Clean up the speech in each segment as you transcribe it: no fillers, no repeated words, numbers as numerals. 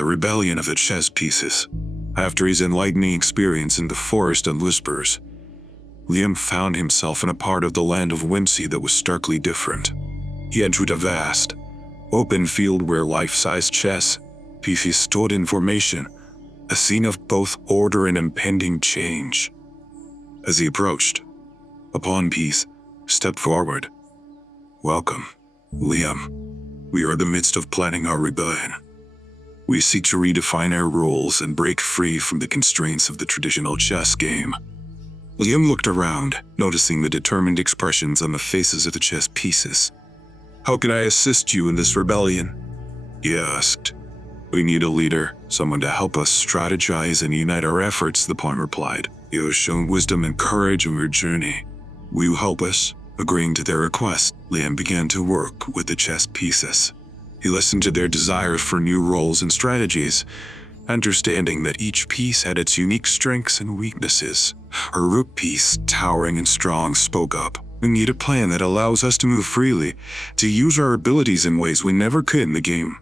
The rebellion of the chess pieces. After his enlightening experience in the forest of whispers, Liam found himself in a part of the land of whimsy that was starkly different. He entered a vast, open field where life-sized chess pieces stood in formation, a scene of both order and impending change. As he approached, a pawn piece stepped forward. "Welcome, Liam. We are in the midst of planning our rebellion. We seek to redefine our rules and break free from the constraints of the traditional chess game." Liam looked around, noticing the determined expressions on the faces of the chess pieces. "How can I assist you in this rebellion?" he asked. "We need a leader, someone to help us strategize and unite our efforts," the pawn replied. "You have shown wisdom and courage on your journey. Will you help us?" Agreeing to their request, Liam began to work with the chess pieces. He listened to their desires for new roles and strategies, understanding that each piece had its unique strengths and weaknesses. A rook piece, towering and strong, spoke up. "We need a plan that allows us to move freely, to use our abilities in ways we never could in the game."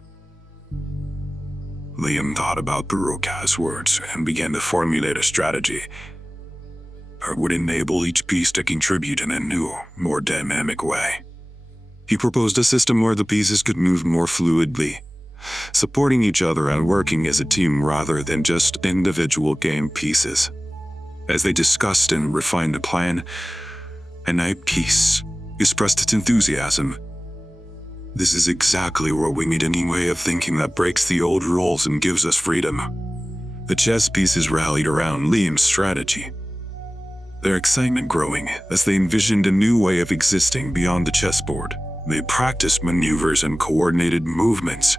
Liam thought about the rook's words and began to formulate a strategy that would enable each piece to contribute in a new, more dynamic way. He proposed a system where the pieces could move more fluidly, supporting each other and working as a team rather than just individual game pieces. As they discussed and refined the plan, a knight piece expressed its enthusiasm. "This is exactly what we need, a new way of thinking that breaks the old rules and gives us freedom." The chess pieces rallied around Liam's strategy, their excitement growing as they envisioned a new way of existing beyond the chessboard. They practiced maneuvers and coordinated movements,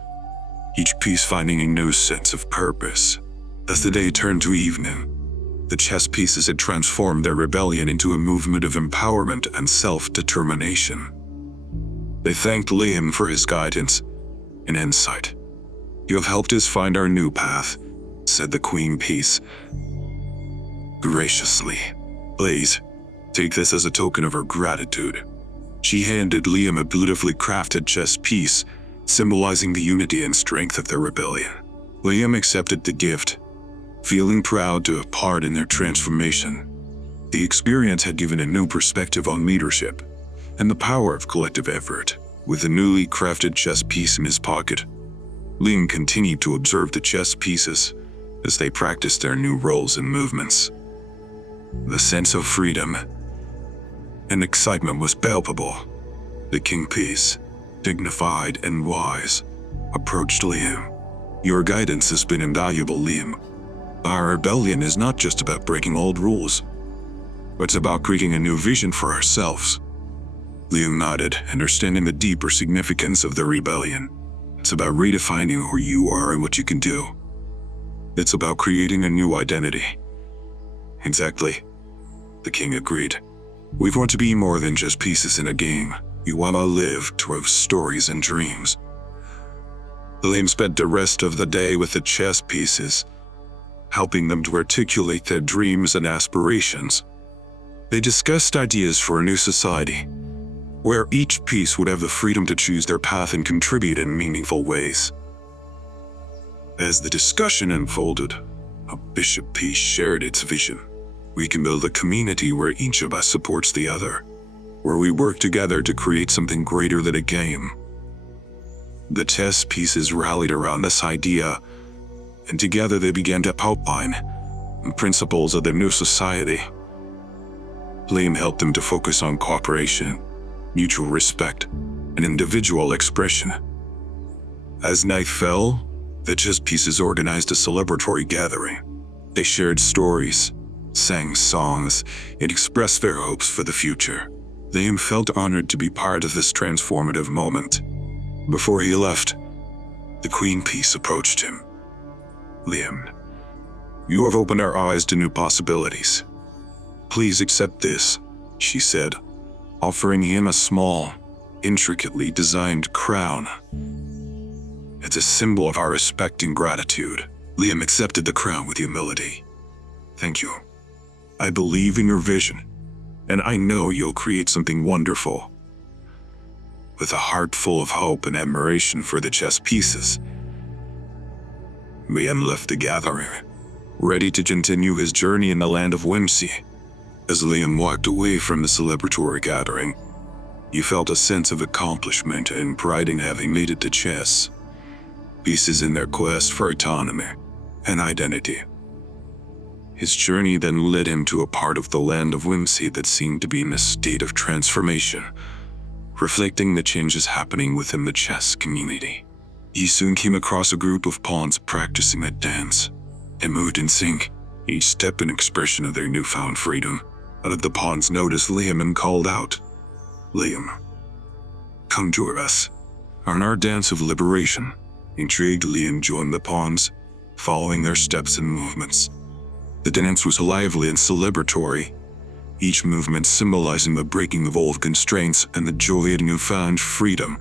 each piece finding a new sense of purpose. As the day turned to evening, the chess pieces had transformed their rebellion into a movement of empowerment and self-determination. They thanked Liam for his guidance and insight. "You have helped us find our new path," said the queen piece graciously. "Please, take this as a token of our gratitude." She handed Liam a beautifully crafted chess piece, symbolizing the unity and strength of their rebellion. Liam accepted the gift, feeling proud to have part in their transformation. The experience had given a new perspective on leadership and the power of collective effort. With a newly crafted chess piece in his pocket, Liam continued to observe the chess pieces as they practiced their new roles and movements. The sense of freedom and excitement was palpable. The king piece, dignified and wise, approached Liam. "Your guidance has been invaluable, Liam. Our rebellion is not just about breaking old rules, but it's about creating a new vision for ourselves." Liam nodded, understanding the deeper significance of the rebellion. "It's about redefining who you are and what you can do. It's about creating a new identity." "Exactly," the king agreed. "We want to be more than just pieces in a game. We want to live, to have stories and dreams." Liam spent the rest of the day with the chess pieces, helping them to articulate their dreams and aspirations. They discussed ideas for a new society, where each piece would have the freedom to choose their path and contribute in meaningful ways. As the discussion unfolded, a bishop piece shared its vision. "We can build a community where each of us supports the other, where we work together to create something greater than a game." The chess pieces rallied around this idea, and together they began to outline the principles of the new society. Liam helped them to focus on cooperation, mutual respect, and individual expression. As night fell, the chess pieces organized a celebratory gathering. They shared stories, sang songs, and expressed their hopes for the future. Liam felt honored to be part of this transformative moment. Before he left, the queen piece approached him. "Liam, you have opened our eyes to new possibilities. Please accept this," she said, offering him a small, intricately designed crown. "It's a symbol of our respect and gratitude." Liam accepted the crown with humility. "Thank you. I believe in your vision, and I know you'll create something wonderful." With a heart full of hope and admiration for the chess pieces, Liam left the gathering, ready to continue his journey in the land of whimsy. As Liam walked away from the celebratory gathering, he felt a sense of accomplishment and pride in having made it to chess pieces in their quest for autonomy and identity. His journey then led him to a part of the land of whimsy that seemed to be in a state of transformation, reflecting the changes happening within the chess community. He soon came across a group of pawns practicing a dance. They moved in sync, each step an expression of their newfound freedom. One of the pawns noticed Liam and called out, "Liam, come join us on our dance of liberation." Intrigued, Liam joined the pawns, following their steps and movements. The dance was lively and celebratory, each movement symbolizing the breaking of old constraints and the joy of newfound freedom.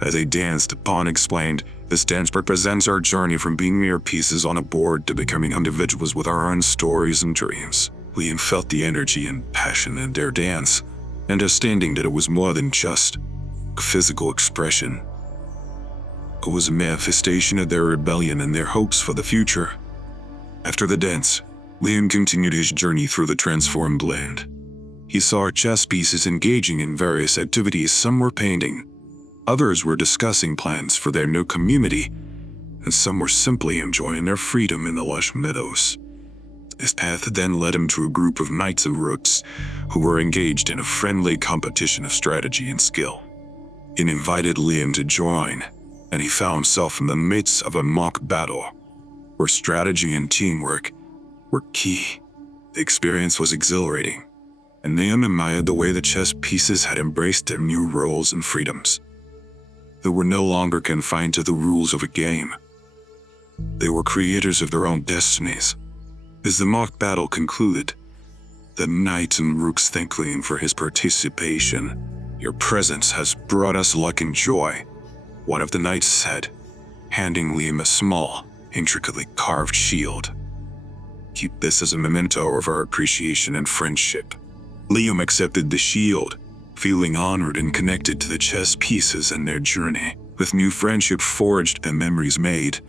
As they danced, the pawn explained, "This dance represents our journey from being mere pieces on a board to becoming individuals with our own stories and dreams." Liam felt the energy and passion in their dance, understanding that it was more than just a physical expression. It was a manifestation of their rebellion and their hopes for the future. After the dance, Liam continued his journey through the transformed land. He saw chess pieces engaging in various activities. Some were painting, others were discussing plans for their new community, and some were simply enjoying their freedom in the lush meadows. His path then led him to a group of knights and rooks who were engaged in a friendly competition of strategy and skill. It invited Liam to join, and he found himself in the midst of a mock battle, where strategy and teamwork were key. The experience was exhilarating, and Liam admired the way the chess pieces had embraced their new roles and freedoms. They were no longer confined to the rules of a game. They were creators of their own destinies. As the mock battle concluded, the knights and rooks thanked Liam for his participation. "Your presence has brought us luck and joy," one of the knights said, handing Liam a small, intricately carved shield. "Keep this as a memento of our appreciation and friendship." Liam accepted the shield, feeling honored and connected to the chess pieces and their journey. With new friendship forged and memories made,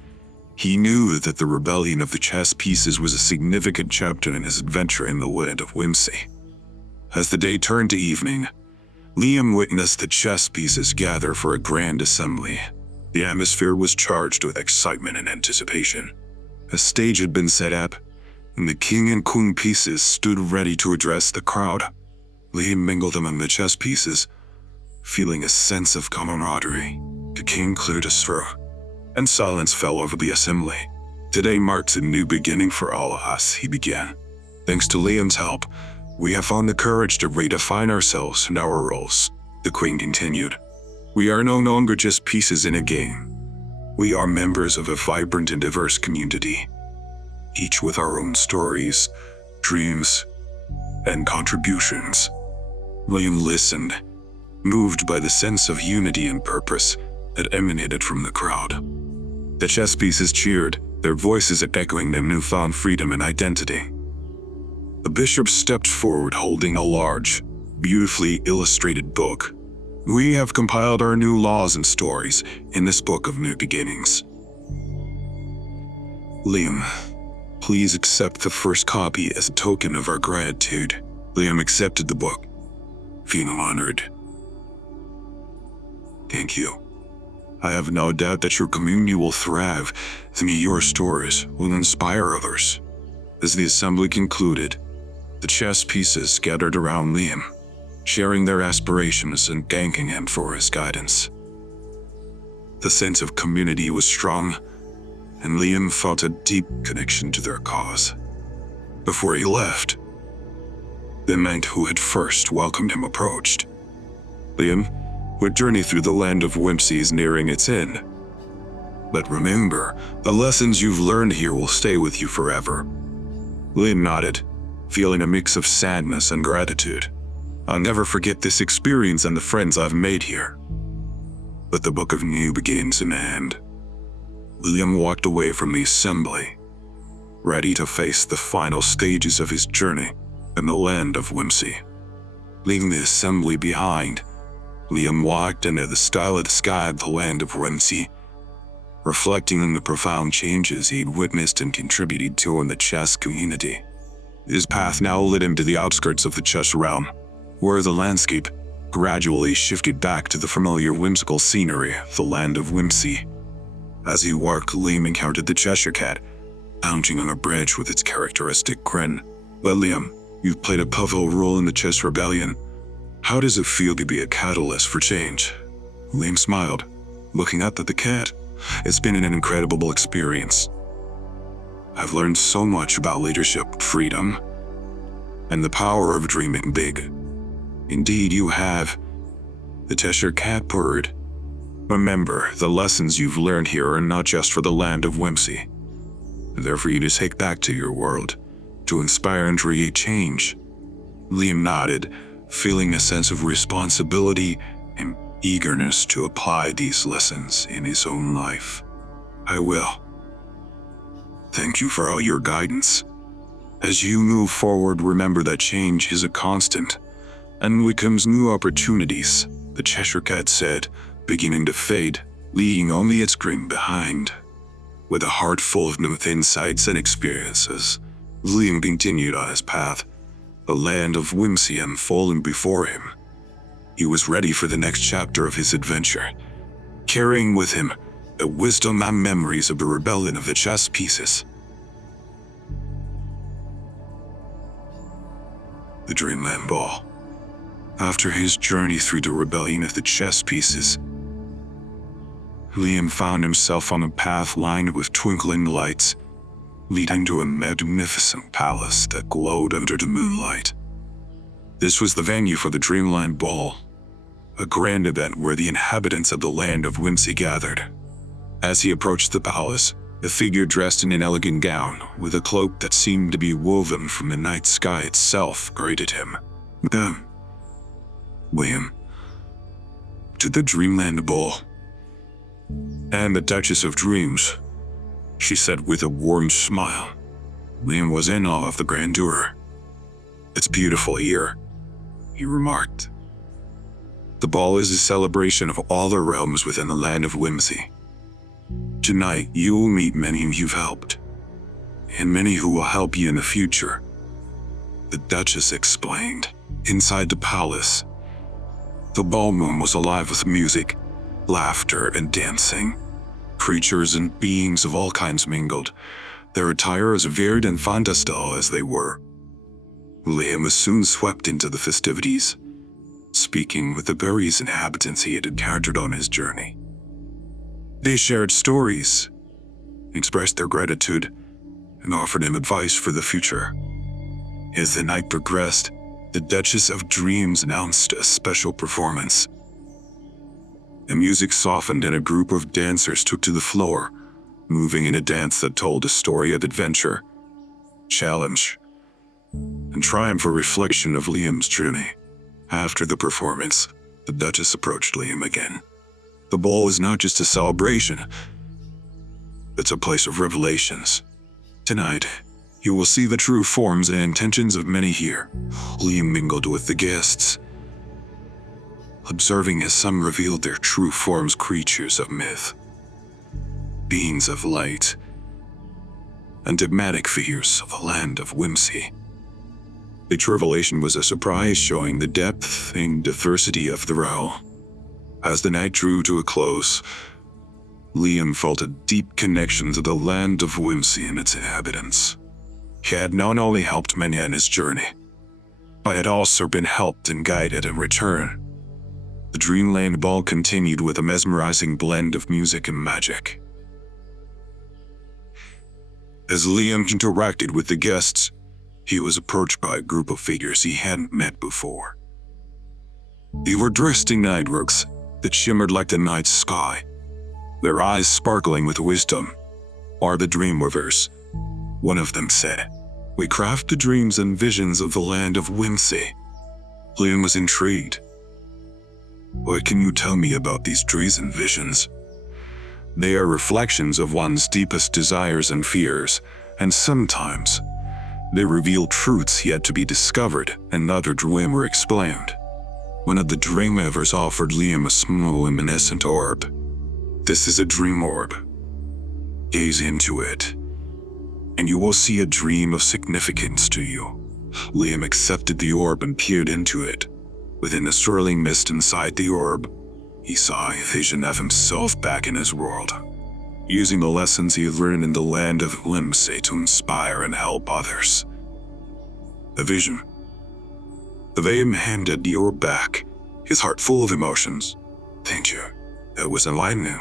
he knew that the rebellion of the chess pieces was a significant chapter in his adventure in the land of whimsy. As the day turned to evening, Liam witnessed the chess pieces gather for a grand assembly. The atmosphere was charged with excitement and anticipation. A stage had been set up, and the king and queen pieces stood ready to address the crowd. Liam mingled among the chess pieces, feeling a sense of camaraderie. The king cleared his throat, and silence fell over the assembly. "Today marks a new beginning for all of us," he began. "Thanks to Liam's help, we have found the courage to redefine ourselves and our roles," the queen continued. "We are no longer just pieces in a game. We are members of a vibrant and diverse community, each with our own stories, dreams, and contributions." Liam listened, moved by the sense of unity and purpose that emanated from the crowd. The chess pieces cheered, their voices echoing their newfound freedom and identity. The bishop stepped forward holding a large, beautifully illustrated book. "We have compiled our new laws and stories in this book of new beginnings. Liam, please accept the first copy as a token of our gratitude." Liam accepted the book, feeling honored. "Thank you. I have no doubt that your community will thrive, and your stories will inspire others." As the assembly concluded, the chess pieces gathered around Liam, sharing their aspirations and thanking him for his guidance. The sense of community was strong, and Liam felt a deep connection to their cause. Before he left, the knight who had first welcomed him approached. "Liam, our journey through the land of whimsy is nearing its end. But remember, the lessons you've learned here will stay with you forever." Liam nodded, feeling a mix of sadness and gratitude. "I'll never forget this experience and the friends I've made here." But the book of new begins in hand. Liam walked away from the assembly, ready to face the final stages of his journey in the land of whimsy. Leaving the assembly behind, Liam walked into the starlit sky of the land of whimsy, reflecting on the profound changes he'd witnessed and contributed to in the chess community. His path now led him to the outskirts of the chess realm, where the landscape gradually shifted back to the familiar whimsical scenery, the land of whimsy. As he walked, Liam encountered the Cheshire Cat, lounging on a branch with its characteristic grin. "Well, Liam, you've played a pivotal role in the chess rebellion. How does it feel to be a catalyst for change?" Liam smiled, looking up at the cat. "It's been an incredible experience. I've learned so much about leadership, freedom, and the power of dreaming big." "Indeed you have," the Cheshire Cat purred. "Remember, the lessons you've learned here are not just for the land of whimsy. They're for you to take back to your world, to inspire and create change." Liam nodded, feeling a sense of responsibility and eagerness to apply these lessons in his own life. "I will. Thank you for all your guidance. As you move forward, remember that change is a constant, and with comes new opportunities," the Cheshire Cat said, beginning to fade, leaving only its grin behind. With a heart full of new insights and experiences, Liam continued on his path, the land of whimsy unfolding before him. He was ready for the next chapter of his adventure, carrying with him the wisdom and memories of the rebellion of the chess pieces. The Dreamland Ball. After his journey through the rebellion of the chess pieces, Liam found himself on a path lined with twinkling lights, leading to a magnificent palace that glowed under the moonlight. This was the venue for the Dreamland Ball, a grand event where the inhabitants of the land of whimsy gathered. As he approached the palace, a figure dressed in an elegant gown, with a cloak that seemed to be woven from the night sky itself, greeted him. "Madame, Liam, to the Dreamland Ball." "And the Duchess of Dreams," she said with a warm smile. Liam was in awe of the grandeur. "It's beautiful here," he remarked. "The ball is a celebration of all the realms within the land of whimsy. Tonight, you will meet many you've helped, and many who will help you in the future," the Duchess explained. Inside the palace, the ballroom was alive with music, laughter, and dancing. Creatures and beings of all kinds mingled, their attire as varied and fantastical as they were. Liam was soon swept into the festivities, speaking with the various inhabitants he had encountered on his journey. They shared stories, expressed their gratitude, and offered him advice for the future. As the night progressed, the Duchess of Dreams announced a special performance. The music softened and a group of dancers took to the floor, moving in a dance that told a story of adventure, challenge, and triumph, a reflection of Liam's journey. After the performance, the Duchess approached Liam again. "The ball is not just a celebration, it's a place of revelations. Tonight, you will see the true forms and intentions of many here." Liam mingled with the guests, observing as some revealed their true forms, creatures of myth, beings of light, and enigmatic figures of the land of whimsy. Each revelation was a surprise, showing the depth and diversity of the realm. As the night drew to a close, Liam felt a deep connection to the land of whimsy and its inhabitants. He had not only helped many on his journey, but had also been helped and guided in return. The Dreamland Ball continued with a mesmerizing blend of music and magic. As Liam interacted with the guests, he was approached by a group of figures he hadn't met before. They were dressed in nightworks that shimmered like the night sky, their eyes sparkling with wisdom. "Are the Dreamweavers," one of them said. "We craft the dreams and visions of the land of whimsy." Liam was intrigued. "What can you tell me about these dreams and visions?" "They are reflections of one's deepest desires and fears, and sometimes they reveal truths yet to be discovered," another dreamer explained. One of the Dreamweavers offered Liam a small luminescent orb. "This is a dream orb. Gaze into it, and you will see a dream of significance to you. Liam accepted the orb and peered into it. Within the swirling mist inside the orb, he saw a vision of himself back in his world, using the lessons he had learned in the land of Whimsy to inspire and help others. A vision. Liam handed the orb back, his heart full of emotions. Thank you. It was enlightening.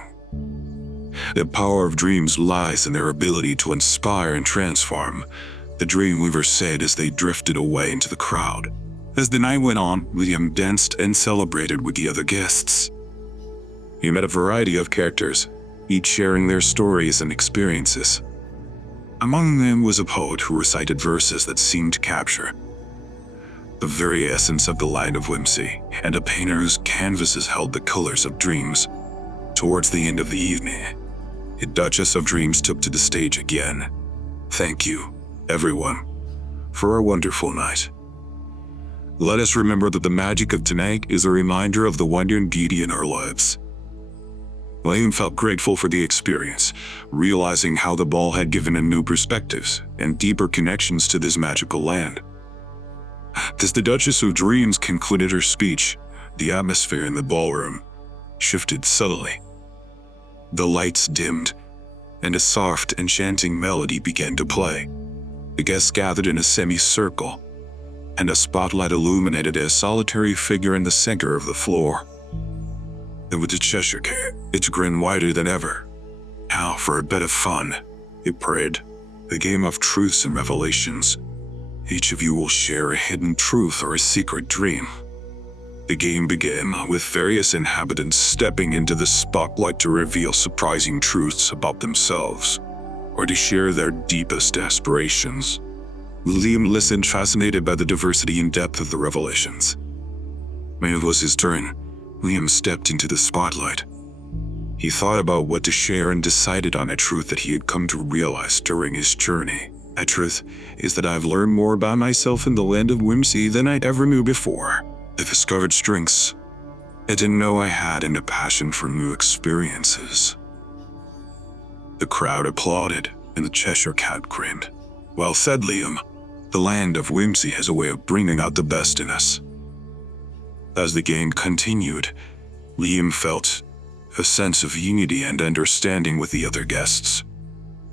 The power of dreams lies in their ability to inspire and transform, the Dreamweaver said as they drifted away into the crowd. As the night went on, Liam danced and celebrated with the other guests. He met a variety of characters, each sharing their stories and experiences. Among them was a poet who recited verses that seemed to capture the very essence of the land of whimsy, and a painter whose canvases held the colors of dreams. Towards the end of the evening, the Duchess of Dreams took to the stage again. Thank you, everyone, for a wonderful night. Let us remember that the magic of tonight is a reminder of the wonder and beauty in our lives. Liam felt grateful for the experience, realizing how the ball had given him new perspectives and deeper connections to this magical land. As the Duchess of Dreams concluded her speech, the atmosphere in the ballroom shifted subtly. The lights dimmed, and a soft, enchanting melody began to play. The guests gathered in a semicircle, and a spotlight illuminated a solitary figure in the center of the floor. It was a Cheshire Cat, its grin wider than ever. Now for a bit of fun, it prayed. A game of truths and revelations. Each of you will share a hidden truth or a secret dream. The game began with various inhabitants stepping into the spotlight to reveal surprising truths about themselves, or to share their deepest aspirations. Liam listened, fascinated by the diversity and depth of the revelations. When it was his turn, Liam stepped into the spotlight. He thought about what to share and decided on a truth that he had come to realize during his journey. That truth is that I've learned more about myself in the land of whimsy than I'd ever knew before. I discovered strengths I didn't know I had, and a passion for new experiences. The crowd applauded, and the Cheshire Cat grinned. Well said, Liam. The land of whimsy has a way of bringing out the best in us. As the game continued, Liam felt a sense of unity and understanding with the other guests.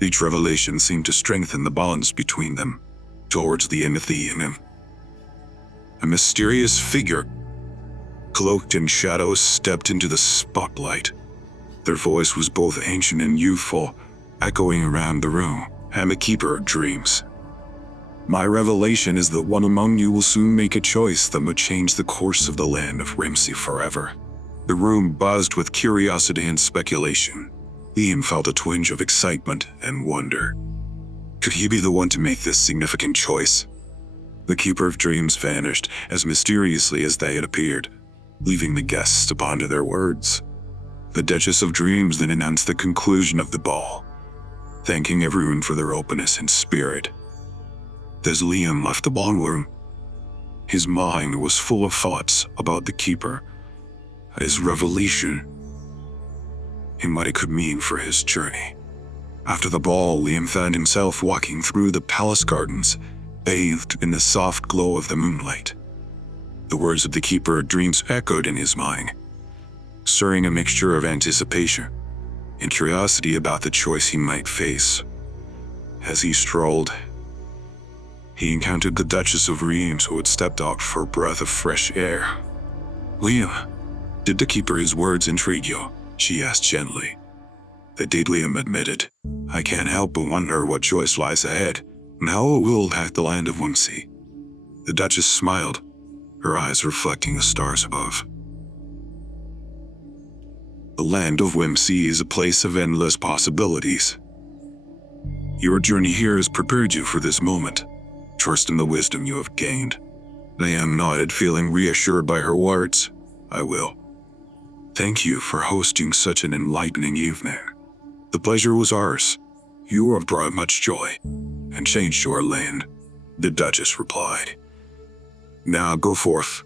Each revelation seemed to strengthen the bonds between them. Towards the end of the evening, a mysterious figure, cloaked in shadows, stepped into the spotlight. Their voice was both ancient and youthful, echoing around the room. I'm the Keeper of Dreams. My revelation is that one among you will soon make a choice that would change the course of the land of whimsy forever. The room buzzed with curiosity and speculation. Liam felt a twinge of excitement and wonder. Could he be the one to make this significant choice? The Keeper of Dreams vanished as mysteriously as they had appeared, leaving the guests to ponder their words. The Duchess of Dreams then announced the conclusion of the ball, thanking everyone for their openness and spirit. As Liam left the ballroom, his mind was full of thoughts about the Keeper, his revelation, and what it could mean for his journey. After the ball, Liam found himself walking through the palace gardens, bathed in the soft glow of the moonlight. The words of the Keeper of Dreams echoed in his mind, stirring a mixture of anticipation and curiosity about the choice he might face. As he strolled, he encountered the Duchess of Dreams, who had stepped out for a breath of fresh air. Liam, did the Keeper's words intrigue you? She asked gently. They did, Liam admitted. I can't help but wonder what choice lies ahead, and how it will impact the land of whimsy. The Duchess smiled, her eyes reflecting the stars above. The land of whimsy is a place of endless possibilities. Your journey here has prepared you for this moment. Trust in the wisdom you have gained. Liam nodded, feeling reassured by her words. I will. Thank you for hosting such an enlightening evening. The pleasure was ours. You have brought much joy and changed our land, the Duchess replied. Now go forth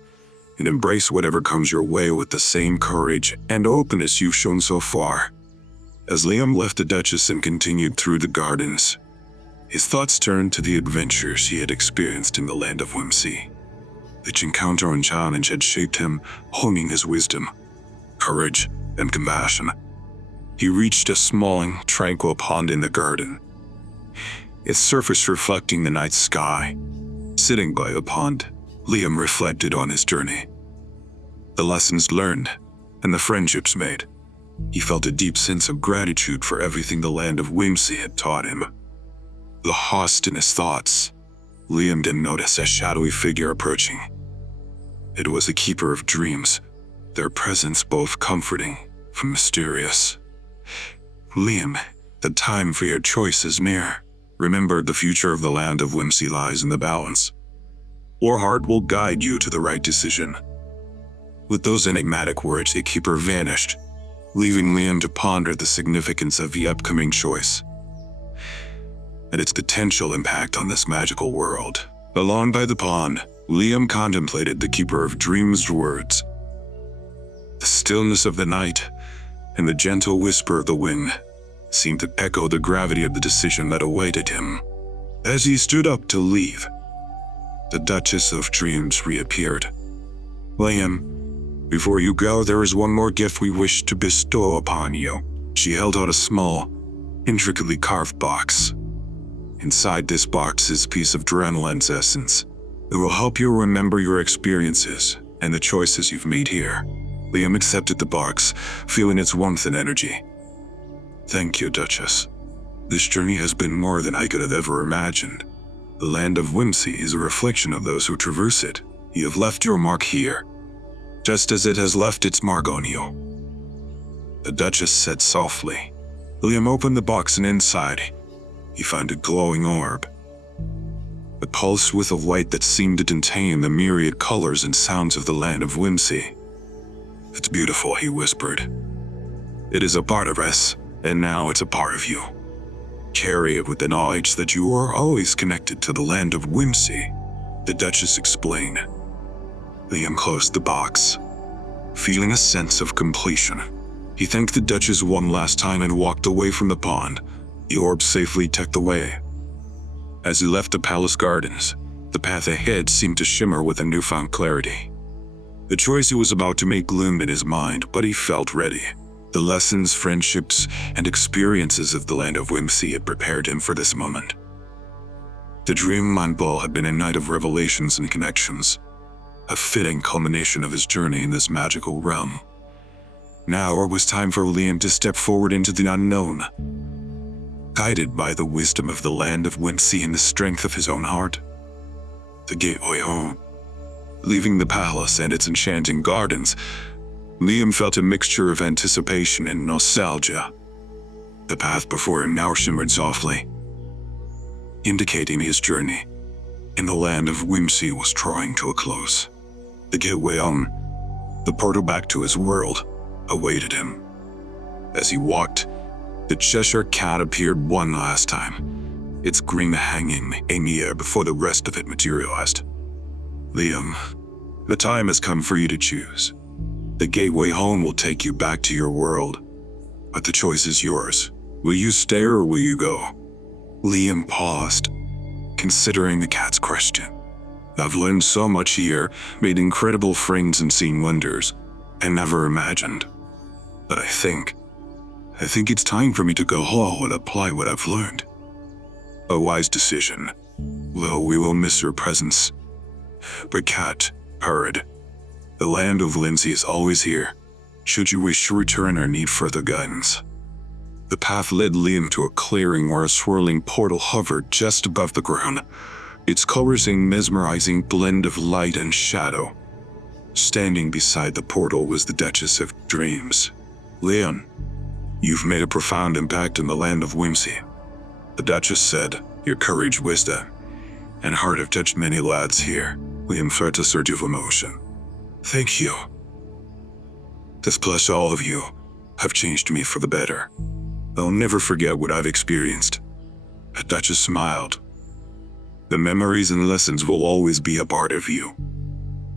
and embrace whatever comes your way with the same courage and openness you've shown so far. As Liam left the Duchess and continued through the gardens, his thoughts turned to the adventures he had experienced in the land of whimsy. Each encounter and challenge had shaped him, honing his wisdom, courage, and compassion. He reached a small, tranquil pond in the garden, its surface reflecting the night sky. Sitting by the pond, Liam reflected on his journey, the lessons learned, and the friendships made. He felt a deep sense of gratitude for everything the land of whimsy had taught him. Lost in his thoughts, Liam didn't notice a shadowy figure approaching. It was the keeper of dreams, their presence both comforting and mysterious. Liam, the time for your choice is near. Remember, the future of the land of whimsy lies in the balance. Your heart will guide you to the right decision. With those enigmatic words, the keeper vanished, leaving Liam to ponder the significance of the upcoming choice and its potential impact on this magical world. Alone by the pond, Liam contemplated the keeper of dreams' words. The stillness of the night and the gentle whisper of the wind seemed to echo the gravity of the decision that awaited him. As he stood up to leave, the Duchess of Dreams reappeared. Liam, before you go, there is one more gift we wish to bestow upon you. She held out a small, intricately carved box. Inside this box is a piece of adrenaline's essence. It will help you remember your experiences and the choices you've made here. Liam accepted the box, feeling its warmth and energy. Thank you, Duchess. This journey has been more than I could have ever imagined. The land of whimsy is a reflection of those who traverse it. You have left your mark here, just as it has left its mark on you, the Duchess said softly. Liam opened the box, and inside, he found a glowing orb. It pulsed with a light that seemed to contain the myriad colors and sounds of the land of whimsy. It's beautiful, he whispered. It is a part of us, and now it's a part of you. Carry it with the knowledge that you are always connected to the land of whimsy, the Duchess explained. Liam closed the box, feeling a sense of completion. He thanked the Duchess one last time and walked away from the pond, the orb safely tucked away. As he left the palace gardens, the path ahead seemed to shimmer with a newfound clarity. The choice he was about to make loomed in his mind, but he felt ready. The lessons, friendships, and experiences of the land of whimsy had prepared him for this moment. The Dreamland Ball had been a night of revelations and connections, a fitting culmination of his journey in this magical realm. Now it was time for Liam to step forward into the unknown, guided by the wisdom of the land of whimsy and the strength of his own heart. The gateway home. Leaving the palace and its enchanting gardens, Liam felt a mixture of anticipation and nostalgia. The path before him now shimmered softly, indicating his journey in the land of whimsy was drawing to a close. The gateway home, the portal back to his world, awaited him. As he walked, the Cheshire Cat appeared one last time, its grin hanging in the air before the rest of it materialized. Liam, the time has come for you to choose. The gateway home will take you back to your world, but the choice is yours. Will you stay or will you go? Liam paused, considering the cat's question. I've learned so much here, made incredible friends and seen wonders I never imagined. But I think it's time for me to go home and apply what I've learned. A wise decision. Well, we will miss your presence. But Cat purred. The land of whimsy is always here, should you wish to return or need further guidance. The path led Liam to a clearing where a swirling portal hovered just above the ground, its colors a mesmerizing blend of light and shadow. Standing beside the portal was the Duchess of Dreams. Liam, you've made a profound impact in the land of whimsy, the Duchess said. Your courage, wisdom, and heart have touched many lads here. Liam felt a surge of emotion. Thank you. This plus all of you have changed me for the better. I'll never forget what I've experienced. The Duchess smiled. The memories and lessons will always be a part of you.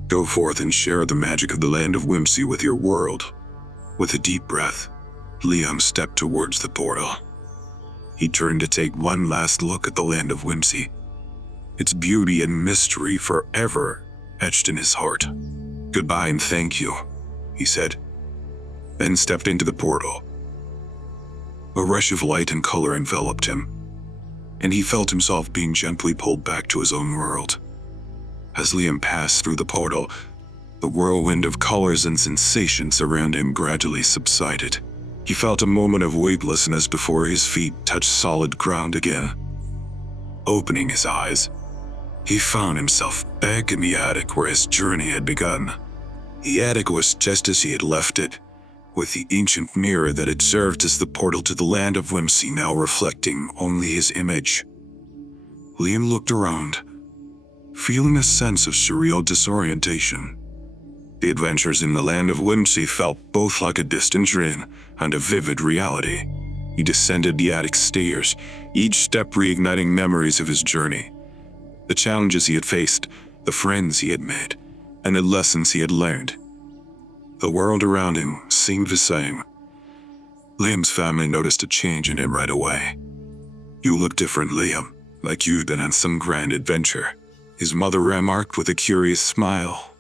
Go forth and share the magic of the land of whimsy with your world. With a deep breath, Liam stepped towards the portal. He turned to take one last look at the land of whimsy, its beauty and mystery forever etched in his heart. "Goodbye and thank you," he said, then stepped into the portal. A rush of light and color enveloped him, and he felt himself being gently pulled back to his own world. As Liam passed through the portal, the whirlwind of colors and sensations around him gradually subsided. He felt a moment of weightlessness before his feet touched solid ground again. Opening his eyes, he found himself back in the attic where his journey had begun. The attic was just as he had left it, with the ancient mirror that had served as the portal to the land of whimsy now reflecting only his image. Liam looked around, feeling a sense of surreal disorientation. The adventures in the land of whimsy felt both like a distant dream and a vivid reality. He descended the attic stairs, each step reigniting memories of his journey. The challenges he had faced, the friends he had made, and the lessons he had learned. The world around him seemed the same. Liam's family noticed a change in him right away. "You look different, Liam, like you'd been on some grand adventure," his mother remarked with a curious smile.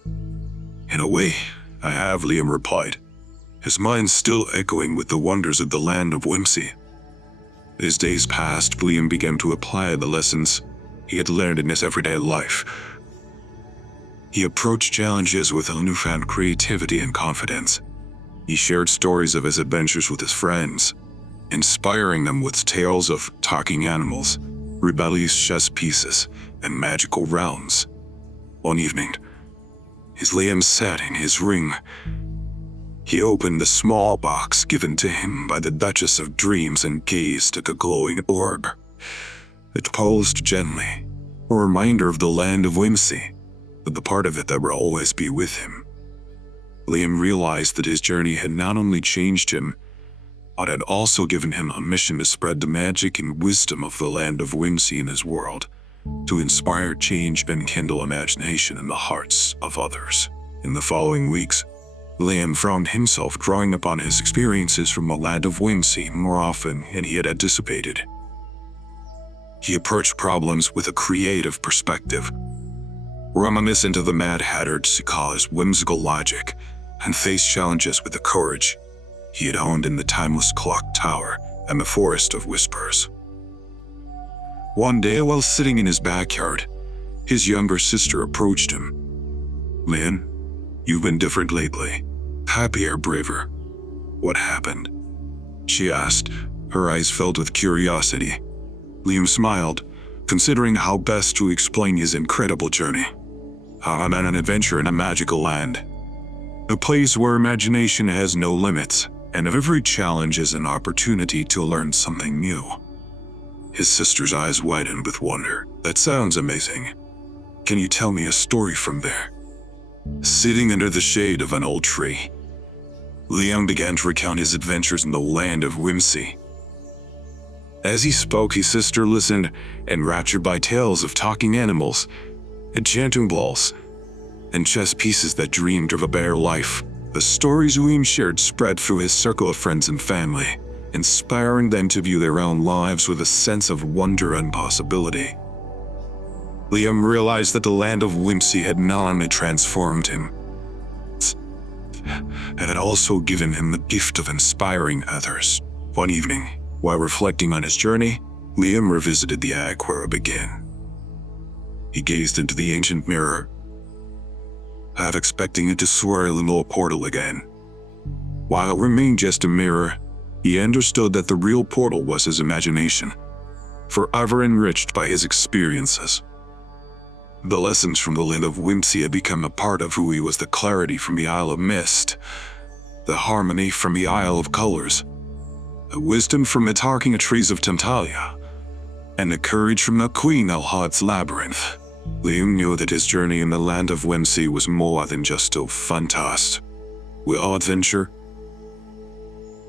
"In a way, I have," Liam replied, his mind still echoing with the wonders of the land of whimsy. As days passed, Liam began to apply the lessons he had learned in his everyday life. He approached challenges with a newfound creativity and confidence. He shared stories of his adventures with his friends, inspiring them with tales of talking animals, rebellious chess pieces, and magical realms. One evening, as Liam sat in his ring, he opened the small box given to him by the Duchess of Dreams and gazed at the glowing orb. It pulsed gently, a reminder of the land of whimsy, but the part of it that would always be with him. Liam realized that his journey had not only changed him, but had also given him a mission to spread the magic and wisdom of the land of whimsy in his world, to inspire change and kindle imagination in the hearts of others. In the following weeks, Liam found himself drawing upon his experiences from the land of whimsy more often than he had anticipated. He approached problems with a creative perspective, reminiscent of the Mad Hatter's whimsical logic, and faced challenges with the courage he had honed in the timeless clock tower and the forest of whispers. One day, while sitting in his backyard, his younger sister approached him. "Liam, you've been different lately. Happier, braver. What happened?" she asked, her eyes filled with curiosity. Liam smiled, considering how best to explain his incredible journey. "I'm on an adventure in a magical land, a place where imagination has no limits, and every challenge is an opportunity to learn something new." His sister's eyes widened with wonder. "That sounds amazing. Can you tell me a story from there?" Sitting under the shade of an old tree, Liam began to recount his adventures in the land of whimsy. As he spoke, his sister listened, enraptured by tales of talking animals, enchanting balls, and chess pieces that dreamed of a better life. The stories Liam shared spread through his circle of friends and family, inspiring them to view their own lives with a sense of wonder and possibility. Liam realized that the land of whimsy had not only transformed him, it had also given him the gift of inspiring others. One evening, while reflecting on his journey, Liam revisited the attic where it began. He gazed into the ancient mirror, half expecting it to swirl into a portal again. While it remained just a mirror, he understood that the real portal was his imagination, forever enriched by his experiences. The lessons from the land of whimsy had become a part of who he was, the clarity from the Isle of Mist, the harmony from the Isle of Colors, the wisdom from the talking trees of Tentalia, and the courage from the Queen Alhad's labyrinth. Liam knew that his journey in the land of whimsy was more than just a fun task with adventure.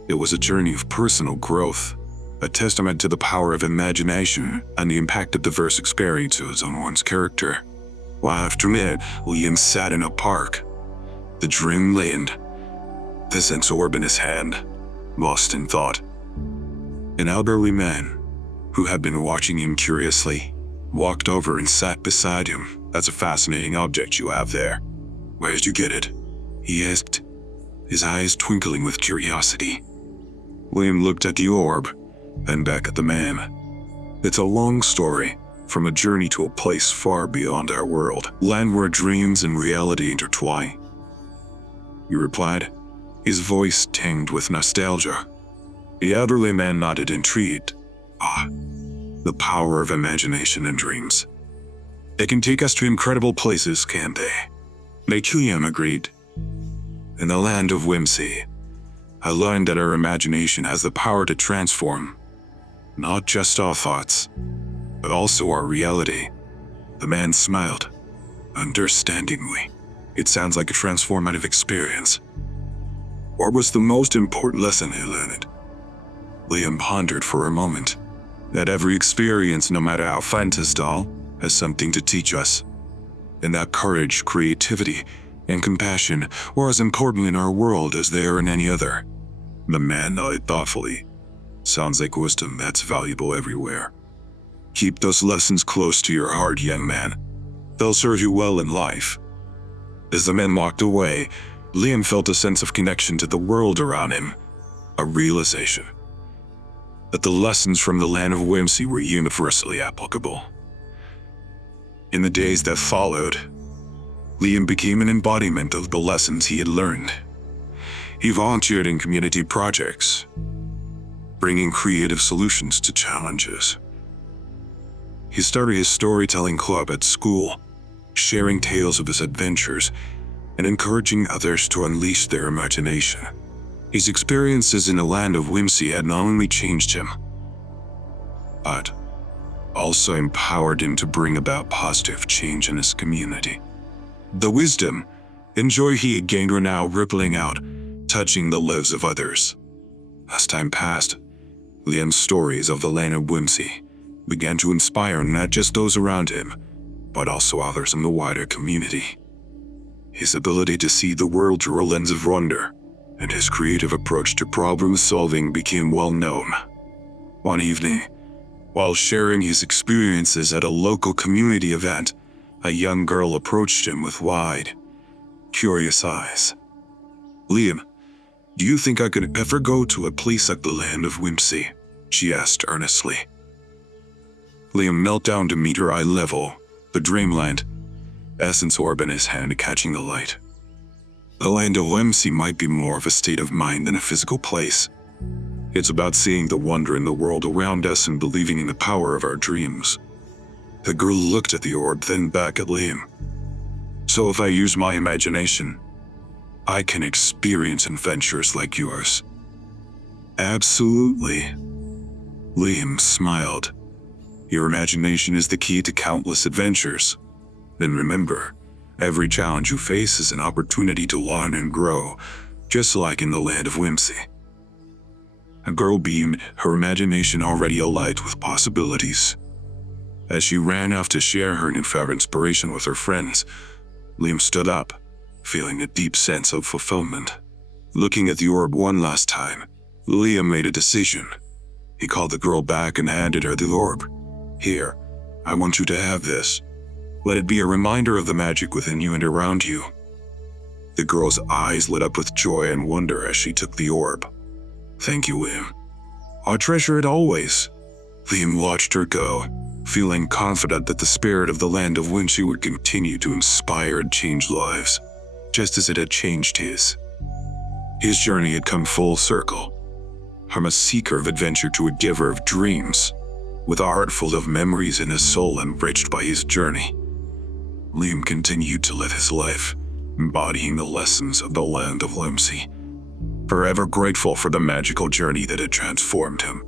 It was a journey of personal growth, a testament to the power of imagination and the impact of diverse experiences on one's character. While after midnight, Liam sat in a park, the dream land, the sense orb in his hand. lost in thought. An elderly man, who had been watching him curiously, walked over and sat beside him. "That's a fascinating object you have there. Where did you get it?" he asked, his eyes twinkling with curiosity. Liam looked at the orb, then back at the man. "It's a long story, from a journey to a place far beyond our world, land where dreams and reality intertwine," he replied, his voice tinged with nostalgia. The elderly man nodded, intrigued. "Ah, the power of imagination and dreams. They can take us to incredible places, can't they?" Liam agreed. "In the land of whimsy, I learned that our imagination has the power to transform not just our thoughts, but also our reality." The man smiled, understandingly. "It sounds like a transformative experience. What was the most important lesson he learned?" Liam pondered for a moment. "That every experience, no matter how fantastical, has something to teach us, and that courage, creativity, and compassion were as important in our world as they are in any other." The man nodded thoughtfully. "Sounds like wisdom that's valuable everywhere. Keep those lessons close to your heart, young man. They'll serve you well in life." As the man walked away, Liam felt a sense of connection to the world around him, a realization that the lessons from the land of whimsy were universally applicable. In the days that followed, Liam became an embodiment of the lessons he had learned. He volunteered in community projects, bringing creative solutions to challenges. He started his storytelling club at school, sharing tales of his adventures and encouraging others to unleash their imagination. His experiences in the land of whimsy had not only changed him, but also empowered him to bring about positive change in his community. The wisdom and joy he had gained were now rippling out, touching the lives of others. As time passed, Liam's stories of the land of whimsy began to inspire not just those around him, but also others in the wider community. His ability to see the world through a lens of wonder and his creative approach to problem-solving became well known. One evening, while sharing his experiences at a local community event, a young girl approached him with wide, curious eyes. "Liam, do you think I could ever go to a place like the land of whimsy?" she asked earnestly. Liam knelt down to meet her eye level, the dreamland essence orb in his hand catching the light. The land of whimsy might be more of a state of mind than a physical place. It's about seeing the wonder in the world around us and believing in the power of our dreams. The girl looked at the orb, then back at Liam. "So if I use my imagination, I can experience adventures like yours?" "Absolutely." Liam smiled. "Your imagination is the key to countless adventures. Then remember, every challenge you face is an opportunity to learn and grow, just like in the land of whimsy." The girl beamed, her imagination already alight with possibilities. As she ran off to share her newfound inspiration with her friends, Liam stood up, feeling a deep sense of fulfillment. Looking at the orb one last time, Liam made a decision. He called the girl back and handed her the orb. "Here, I want you to have this. Let it be a reminder of the magic within you and around you." The girl's eyes lit up with joy and wonder as she took the orb. "Thank you, Liam. I'll treasure it always." Liam watched her go, feeling confident that the spirit of the land of whimsy would continue to inspire and change lives, just as it had changed his. His journey had come full circle, from a seeker of adventure to a giver of dreams, with a heart full of memories and a soul enriched by his journey. Liam continued to live his life, embodying the lessons of the land of whimsy, forever grateful for the magical journey that had transformed him.